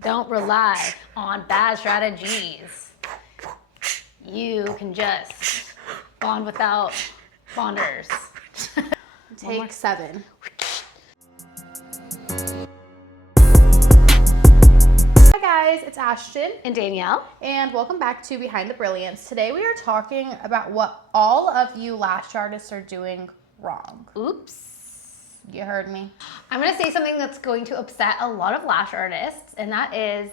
Don't rely on bad strategies. You can just bond without bonders. Take 7. Hi guys, it's Ashtyn And Danielle. and welcome back to Behind the Brilliance. Today we are talking about what all of you lash artists are doing wrong. Oops. You heard me. I'm going to say something that's going to upset a lot of lash artists, and that is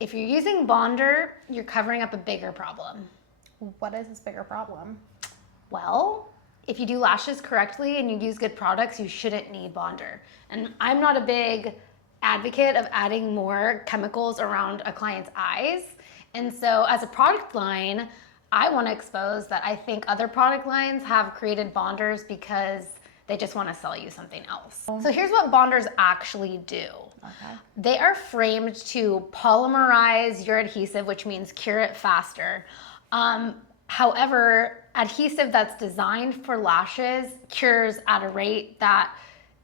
if you're using bonder, you're covering up a bigger problem. What is this bigger problem? Well, if you do lashes correctly and you use good products, you shouldn't need bonder. And I'm not a big advocate of adding more chemicals around a client's eyes. And so as a product line, I want to expose that I think other product lines have created bonders because they just want to sell you something else. So here's what bonders actually do. Okay. They are framed to polymerize your adhesive, which means cure it faster. However, adhesive that's designed for lashes cures at a rate that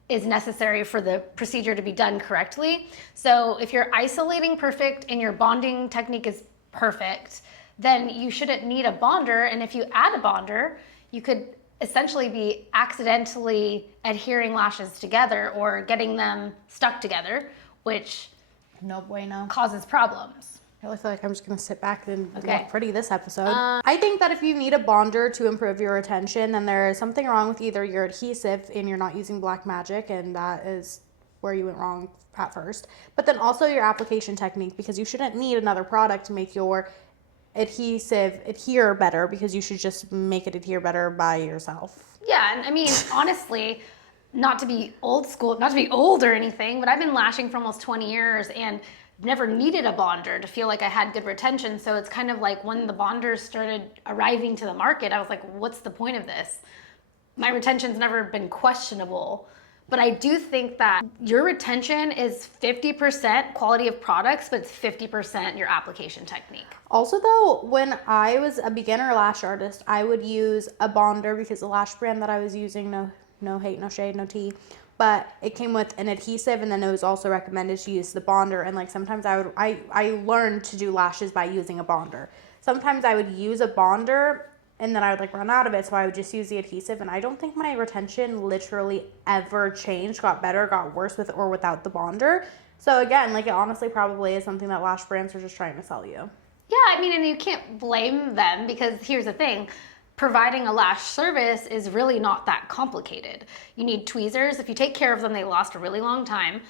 is necessary for the procedure to be done correctly. So if you're isolating perfect and your bonding technique is perfect, then you shouldn't need a bonder. And if you add a bonder, you could essentially be accidentally adhering lashes together or getting them stuck together, which No bueno. causes problems. I really feel like I'm just going to sit back and Okay. look pretty this episode. I think that if you need a bonder to improve your retention, then there is something wrong with either your adhesive and you're not using black magic, and that is where you went wrong at first. But then also your application technique, because you shouldn't need another product to make your adhesive adhere better, because you should just make it adhere better by yourself. Yeah, and I mean, honestly, not to be old school, not to be old or anything, but I've been lashing for almost 20 years and never needed a bonder to feel like I had good retention. So it's kind of like when the bonders started arriving to the market, I was like, what's the point of this? My retention's never been questionable. But I do think that your retention is 50% quality of products, but it's 50% your application technique. Also though, when I was a beginner lash artist, I would use a bonder because the lash brand that I was using, no hate, no shade, no tea, but it came with an adhesive, and then it was also recommended to use the bonder. And like sometimes I learned to do lashes by using a bonder. Sometimes I would use a bonder and then I would like run out of it, so I would just use the adhesive, and I don't think my retention literally ever changed, got better, got worse with or without the bonder. So again, like it honestly probably is something that lash brands are just trying to sell you. Yeah, I mean, and you can't blame them because here's the thing. Providing a lash service is really not that complicated. You need tweezers. If you take care of them, they last a really long time.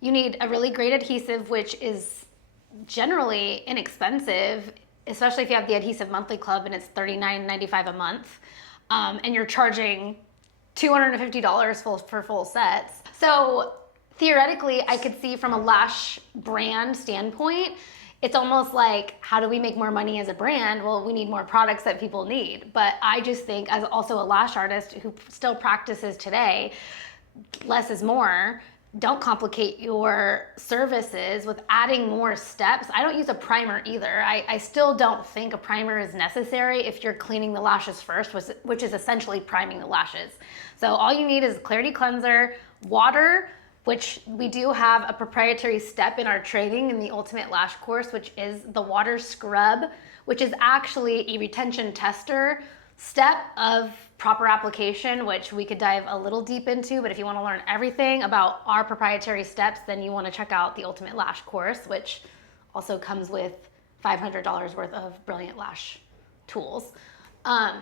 You need a really great adhesive, which is generally inexpensive, especially if you have the Adhesive Monthly Club and it's $39.95 a month, and you're charging $250 for full sets. So theoretically, I could see from a lash brand standpoint, it's almost like, how do we make more money as a brand? Well, we need more products that people need. But I just think, as also a lash artist who still practices today, less is more. Don't complicate your services with adding more steps. I don't use a primer either. I still don't think a primer is necessary if you're cleaning the lashes first, which is essentially priming the lashes. So all you need is a clarity cleanser, water, which we do have a proprietary step in our training in the Ultimate Lash course, which is the water scrub, which is actually a retention tester step of proper application, which we could dive a little deep into. But if you want to learn everything about our proprietary steps, then you want to check out the Ultimate Lash course, which also comes with $500 worth of brilliant lash tools. But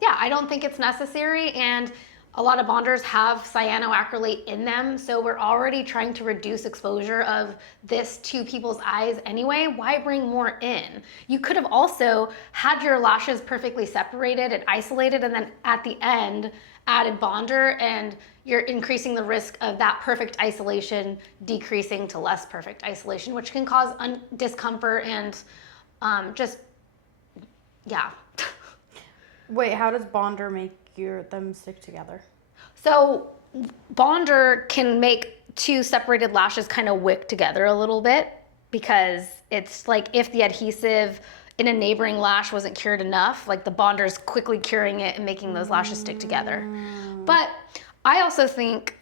yeah, I don't think it's necessary. And a lot of bonders have cyanoacrylate in them, so we're already trying to reduce exposure of this to people's eyes anyway. Why bring more in? You could have also had your lashes perfectly separated and isolated, and then at the end added bonder, and you're increasing the risk of that perfect isolation decreasing to less perfect isolation, which can cause discomfort and yeah. Wait, how does bonder make them stick together? So bonder can make two separated lashes kind of wick together a little bit, because it's like if the adhesive in a neighboring lash wasn't cured enough, like the bonder's quickly curing it and making those lashes stick together. But I also think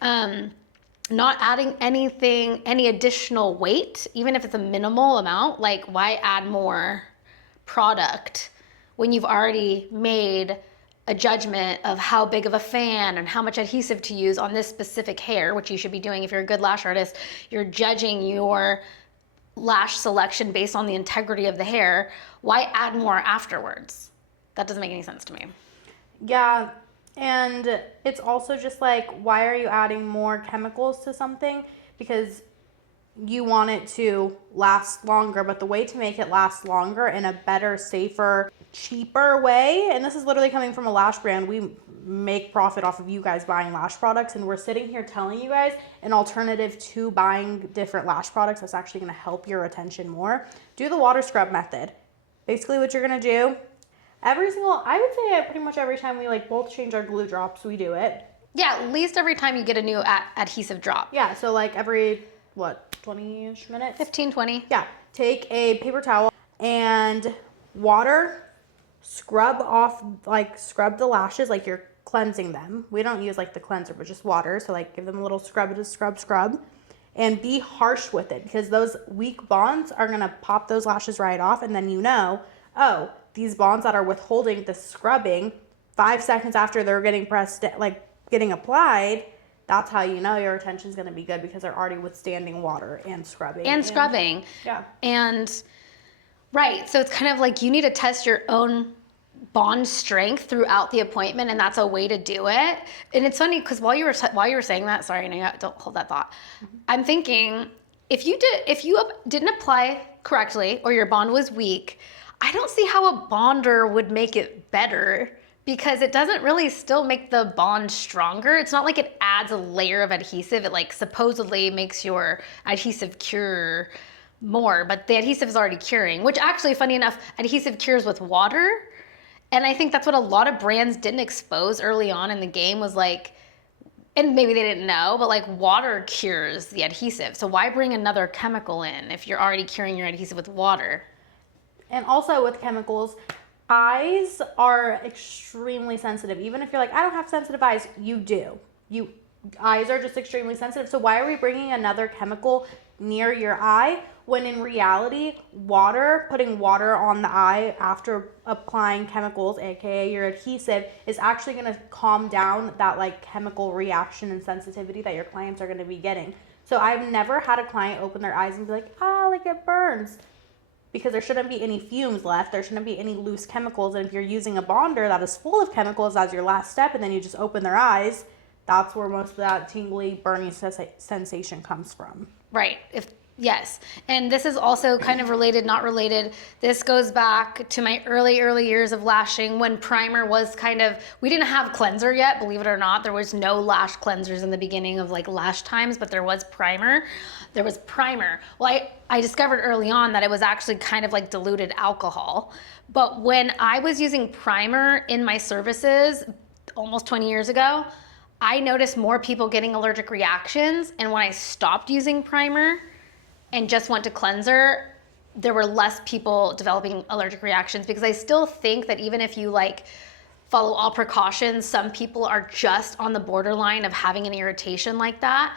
not adding anything, any additional weight, even if it's a minimal amount. Like, why add more product when you've already made a judgment of how big of a fan and how much adhesive to use on this specific hair, which you should be doing if you're a good lash artist. You're judging your lash selection based on the integrity of the hair. Why add more afterwards? That doesn't make any sense to me. Yeah, and it's also just like, why are you adding more chemicals to something? Because you want it to last longer, but the way to make it last longer in a better, safer, cheaper way, and this is literally coming from a lash brand, we make profit off of you guys buying lash products, and we're sitting here telling you guys an alternative to buying different lash products that's actually going to help your retention more. Do the water scrub method. Basically what you're going to do, I would say pretty much every time we like both change our glue drops, we do it. Yeah, at least every time you get a new adhesive drop. Yeah, so like every, 20-ish minutes? 15, 20. Yeah, take a paper towel and water, scrub the lashes like you're cleansing them. We don't use like the cleanser, but just water. So like give them a little scrub, and be harsh with it, because those weak bonds are gonna pop those lashes right off, and then these bonds that are withholding the scrubbing 5 seconds after they're getting getting applied, that's how you know your retention is going to be good, because they're already withstanding water and scrubbing. Yeah. And right. So it's kind of like you need to test your own bond strength throughout the appointment, and that's a way to do it. And it's funny because while you were saying that, sorry, no, don't hold that thought. Mm-hmm. I'm thinking if you didn't apply correctly or your bond was weak, I don't see how a bonder would make it better, because it doesn't really still make the bond stronger. It's not like it adds a layer of adhesive. It like supposedly makes your adhesive cure more, but the adhesive is already curing, which actually, funny enough, adhesive cures with water. And I think that's what a lot of brands didn't expose early on in the game, was like, and maybe they didn't know, but like water cures the adhesive. So why bring another chemical in if you're already curing your adhesive with water? And also with chemicals, eyes are extremely sensitive. Even if you're like, I don't have sensitive eyes, you do. Eyes are just extremely sensitive. So why are we bringing another chemical near your eye when in reality, putting water on the eye after applying chemicals, aka your adhesive, is actually going to calm down that like chemical reaction and sensitivity that your clients are going to be getting. So I've never had a client open their eyes and be like, like it burns. Because there shouldn't be any fumes left. There shouldn't be any loose chemicals. And if you're using a bonder that is full of chemicals as your last step, and then you just open their eyes, that's where most of that tingly, burning sensation comes from. Right. Yes. And this is also kind of related, not related. This goes back to my early years of lashing, when primer was we didn't have cleanser yet, believe it or not. There was no lash cleansers in the beginning of like lash times, but there was primer. Well, I discovered early on that it was actually kind of like diluted alcohol. But when I was using primer in my services almost 20 years ago, I noticed more people getting allergic reactions. And when I stopped using primer and just went to cleanser, there were less people developing allergic reactions, because I still think that even if you like follow all precautions, some people are just on the borderline of having an irritation like that.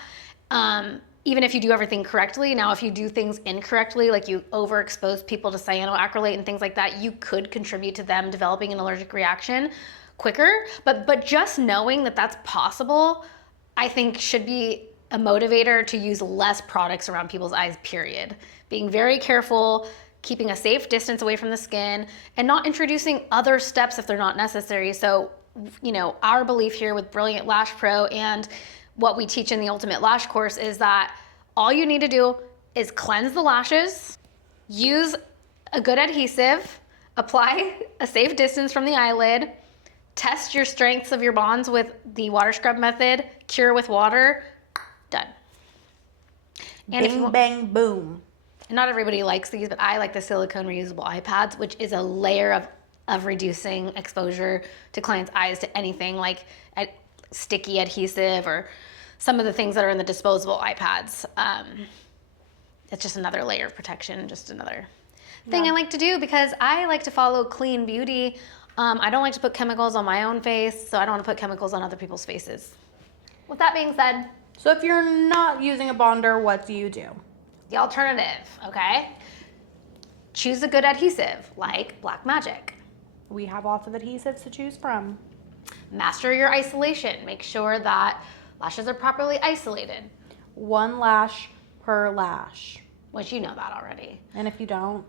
Even if you do everything correctly. Now, if you do things incorrectly, like you overexpose people to cyanoacrylate and things like that, you could contribute to them developing an allergic reaction quicker. But just knowing that that's possible, I think should be a motivator to use less products around people's eyes, period. Being very careful, keeping a safe distance away from the skin, and not introducing other steps if they're not necessary. So, our belief here with Brilliant Lash Pro and what we teach in the Ultimate Lash course is that all you need to do is cleanse the lashes, use a good adhesive, apply a safe distance from the eyelid, test your strengths of your bonds with the water scrub method, cure with water, done. And Bing, bang, boom. And not everybody likes these, but I like the silicone reusable eye pads, which is a layer of reducing exposure to clients' eyes to anything like sticky adhesive or some of the things that are in the disposable iPads. It's just another layer of protection, just another thing I like to do, because I like to follow clean beauty. I don't like to put chemicals on my own face, so I don't want to put chemicals on other people's faces. With that being said, So if you're not using a bonder, what do you do? The alternative, okay? Choose a good adhesive like Black Magic. We have lots of adhesives to choose from. Master your isolation. Make sure that lashes are properly isolated. 1 lash per lash. Which you know that already. And if you don't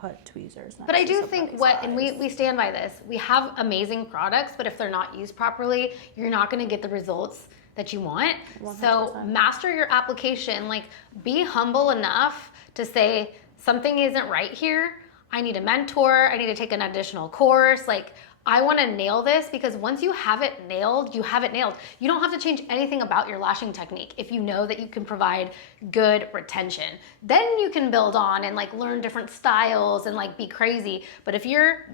put tweezers next But I to do somebody's think and eyes. we stand by this. We have amazing products, but if they're not used properly, you're not going to get the results that you want. 100%. So master your application. Like, be humble enough to say something isn't right here. I need a mentor. I need to take an additional course. Like, I want to nail this, because once you have it nailed, you have it nailed. You don't have to change anything about your lashing technique if you know that you can provide good retention. Then you can build on and like learn different styles and like be crazy. But if your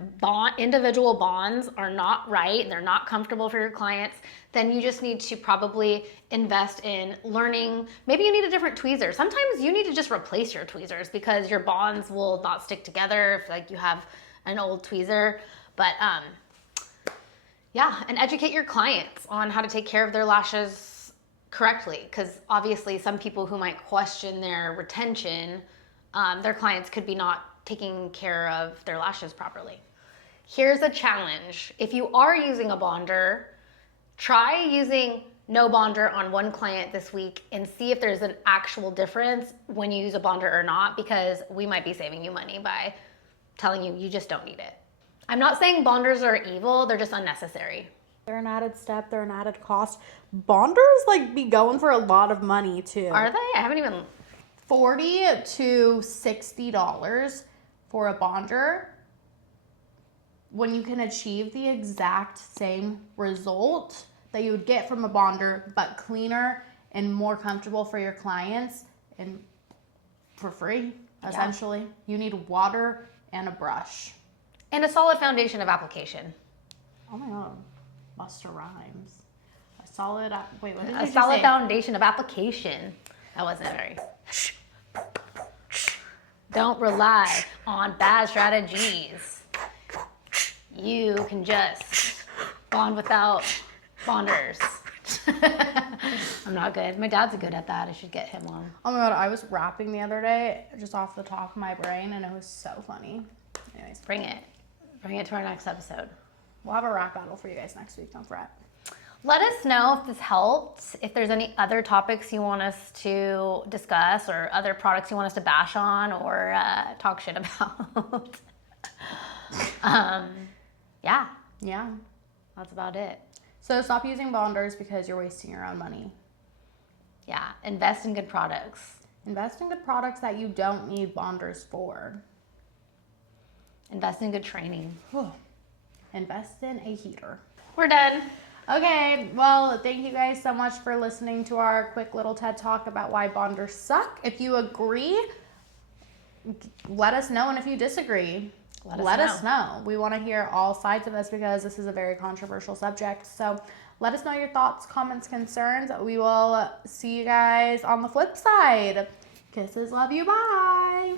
individual bonds are not right and they're not comfortable for your clients, then you just need to probably invest in learning. Maybe you need a different tweezer. Sometimes you need to just replace your tweezers because your bonds will not stick together if like you have an old tweezer. But yeah, and educate your clients on how to take care of their lashes correctly, because obviously some people who might question their retention, their clients could be not taking care of their lashes properly. Here's a challenge. If you are using a bonder, try using no bonder on one client this week and see if there's an actual difference when you use a bonder or not, because we might be saving you money by telling you just don't need it. I'm not saying bonders are evil, they're just unnecessary. They're an added step, they're an added cost. Bonders like be going for a lot of money too. Are they? I haven't even... $40 to $60 for a bonder, when you can achieve the exact same result that you would get from a bonder, but cleaner and more comfortable for your clients and for free, essentially. Yeah. You need water and a brush. And a solid foundation of application. Oh my God, Buster rhymes. A solid, wait, what did you A say? solid foundation of application. That wasn't very... Don't rely on bad strategies. You can just bond without bonders. I'm not good. My dad's good at that. I should get him on. Oh my God, I was rapping the other day just off the top of my brain and it was so funny. Anyways. Bring it. Bring it to our next episode. We'll have a rap battle for you guys next week, don't fret. Let us know if this helped, if there's any other topics you want us to discuss or other products you want us to bash on or talk shit about. Yeah. Yeah. That's about it. So stop using bonders because you're wasting your own money. Yeah. Invest in good products. Invest in good products that you don't need bonders for. Invest in good training. Invest in a heater. We're done. Okay, well, thank you guys so much for listening to our quick little TED Talk about why bonders suck. If you agree, let us know, and if you disagree, let us know. We want to hear all sides of this because this is a very controversial subject. So let us know your thoughts, comments, concerns. We will see you guys on the flip side. Kisses, love you, bye.